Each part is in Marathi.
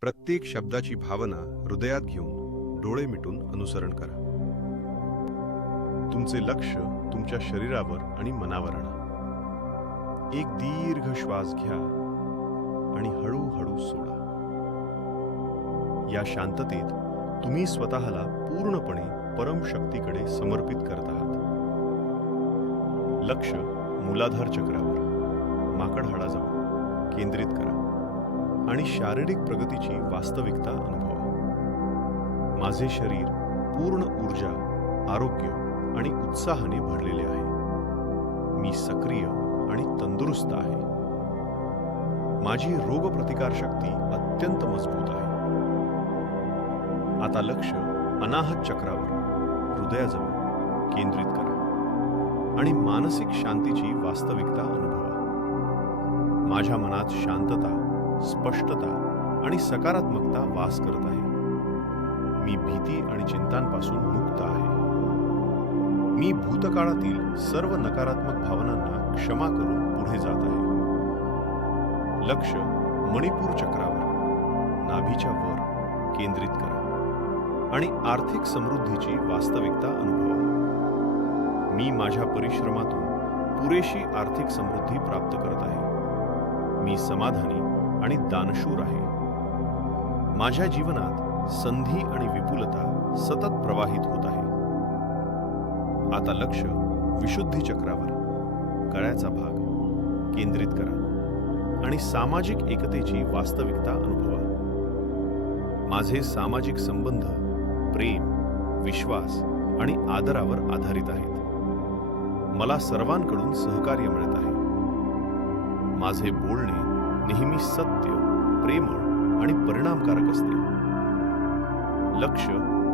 प्रत्येक शब्दाची भावना हृदयात घेऊन डोळे मिटून अनुसरण करा. तुमचे लक्ष तुमच्या शरीरावर आणि मनावर आणा. एक दीर्घ श्वास घ्या आणि हळूहळू सोडा. या शांततेत तुम्ही स्वतःला पूर्णपणे परमशक्तीकडे समर्पित करत आहात. लक्ष मूलाधार चक्रावर, माकड हाडाजवळ केंद्रित करा आणि शारीरिक प्रगतीची वास्तविकता अनुभवा. माझे शरीर पूर्ण ऊर्जा, आरोग्य आणि उत्साहाने भरलेले आहे. मी सक्रिय आणि तंदुरुस्त आहे. माझी रोगप्रतिकार शक्ती अत्यंत मजबूत आहे. आता लक्ष अनाहत चक्रावर, हृदयाजवळ केंद्रित करा आणि मानसिक शांतीची वास्तविकता अनुभवा. माझ्या मनात शांतता, स्पष्टता आणि सकारात्मकता वास करत आहे. मी भीती आणि चिंतांपासून मुक्त आहे. मी भूतकाळातील सर्व नकारात्मक भावनांना क्षमा करून पुढे जात आहे. लक्ष मणिपूर चक्रावर, नाभीच्या वर केंद्रित करा आणि आर्थिक समृद्धीची वास्तविकता अनुभवा. मी माझ्या परिश्रमातून पुरेशी आर्थिक समृद्धी प्राप्त करत आहे. मी समाधानी आणि दानशूर आहे. माझ्या जीवनात संधी आणि विपुलता सतत प्रवाहित होत आहे. आता लक्ष विशुद्धी चक्रावर, गळ्याचा भाग केंद्रित करा आणि सामाजिक एकतेची वास्तविकता अनुभवा. माझे सामाजिक संबंध प्रेम, विश्वास आणि आदरावर आधारित आहेत. मला सर्वांकडून सहकार्य मिळत आहे. माझे बोलणे नेहमी सत्य, प्रेमळ आणि परिणामकारक असते. लक्ष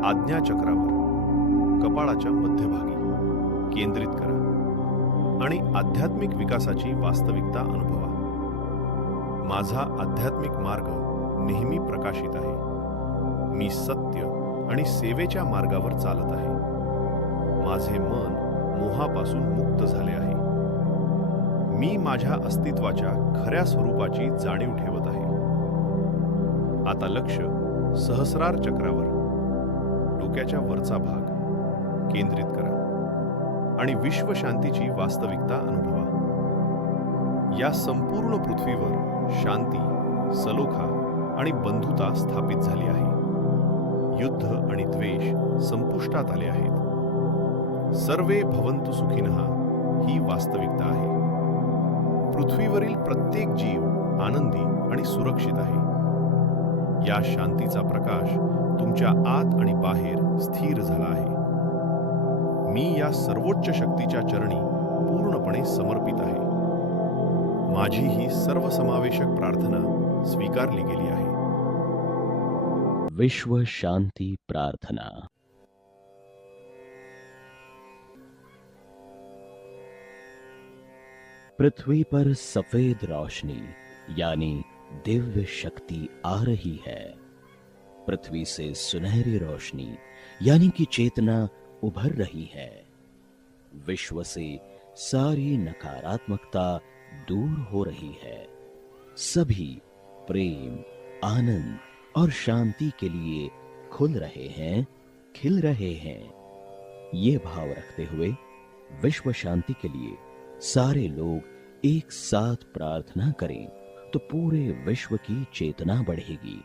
आज्ञा चक्रावर, कपाळाच्या मध्यभागी केंद्रित करा आणि आध्यात्मिक विकासाची वास्तविकता अनुभवा. माझा आध्यात्मिक मार्ग नेहमी प्रकाशित आहे. मी सत्य आणि सेवेच्या मार्गावर चालत आहे. माझे मन मोहापासून मुक्त झाले आहे. मी माझ्या अस्तित्वाच्या खऱ्या स्वरूपाची जाणीव ठेवत आहे. आता लक्ष सहस्रार चक्रावर, डोक्याच्या वरचा भाग केंद्रित करा आणि विश्वशांतीची वास्तविकता अनुभवा. या संपूर्ण पृथ्वीवर शांती, सलोखा आणि बंधुता स्थापित झाली आहे. युद्ध आणि द्वेष संपुष्टात आले आहेत. सर्वे भवन्तु सुखिनः ही वास्तविकता आहे. पृथ्वीवरील प्रत्येक जीव आनंदी आणि सुरक्षित आहे. या शांतीचा प्रकाश तुमच्या आत आणि बाहेर स्थिर झाला आहे. मी या सर्वोच्च शक्तीच्या चरणी पूर्णपणे समर्पित आहे. माझी ही सर्वसमावेशक प्रार्थना स्वीकारली गेली आहे. विश्व शांति प्रार्थना. पृथ्वी पर सफेद रोशनी यानी दिव्य शक्ति आ रही है. पृथ्वी से सुनहरी रोशनी यानी कि चेतना उभर रही है. विश्व से सारी नकारात्मकता दूर हो रही है. सभी प्रेम, आनंद और शांति के लिए खुल रहे हैं, खिल रहे हैं. ये भाव रखते हुए विश्व शांति के लिए सारे लोग एक साथ प्रार्थना करें तो पूरे विश्व की चेतना बढ़ेगी.